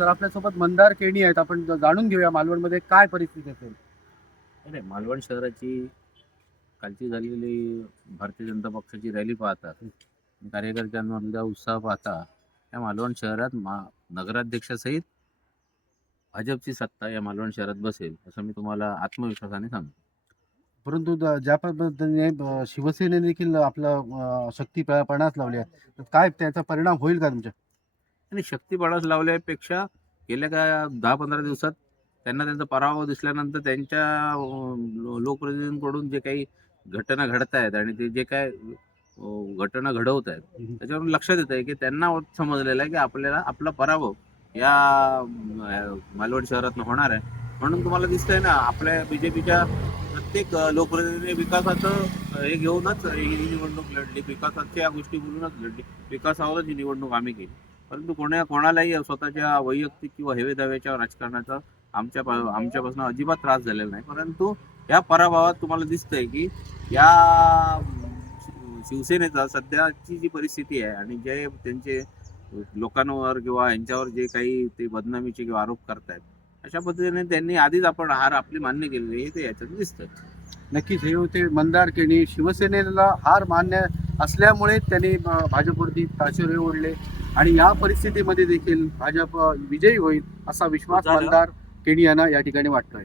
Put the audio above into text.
Sir आपल्यासोबत मंदार केणी आहेत. आपण जाणून घेऊया मालवणमध्ये काय परिस्थिती असेल. नाही, मालवण शहराची कालची झालेली भारतीय जनता पक्षाची रॅली पाहता, कार्यकर्त्यांमधला उत्साह पाहता, या मालवण शहरात नगराध्यक्षासहित भाजपची सत्ता या मालवण शहरात बसेल असं मी तुम्हाला आत्मविश्वासाने सांगतो. परंतु ज्या पद्धतीने शिवसेनेने देखील आपला शक्ती पणास लावली आहे, तर काय त्याचा परिणाम होईल का तुमच्या? आणि शक्तीपणास लावल्यापेक्षा गेल्या का 10-15 दिवसात त्यांना त्यांचा पराभव दिसल्यानंतर त्यांच्या लोकप्रतिनिधींकडून जे काही घटना घडत आहेत आणि ते जे काय घटना घडवत आहेत त्याच्यावरून लक्षात येत आहे की त्यांना समजलेलं आहे की आपल्याला आपला पराभव या मालवण शहरातनं होणार आहे. म्हणून तुम्हाला दिसतंय ना, आपल्या बीजेपीच्या प्रत्येक लोकप्रतिनिधी विकासाचं हे घेऊनच ही निवडणूक लढली, विकासाच्या गोष्टी बोलूनच लढली, विकासावरच ही निवडणूक आम्ही केली. परंतु कोणालाही स्वतःच्या वैयक्तिक किंवा हेवेदाव्याच्या राजकारणाचा आमच्यापासून अजिबात त्रास झालेला नाही. परंतु या पराभवात तुम्हाला दिसतंय की या शिवसेनेचा सध्याची जी परिस्थिती आहे आणि जे त्यांचे लोकांवर किंवा यांच्यावर जे काही ते बदनामीचे किंवा आरोप करतायत, अशा पद्धतीने त्यांनी आधीच आपण हार आपली मान्य केलेली आहे, ते याच्यात दिसतंय. नक्कीच हे होते मंदार केणी. शिवसेनेला हार मान्य असल्यामुळे त्यांनी भाजपवरती ताशेरे ओढले आणि या परिस्थितीमध्ये देखील भाजप विजयी होईल असा विश्वास मंदार केणी यांना या ठिकाणी वाटतोय.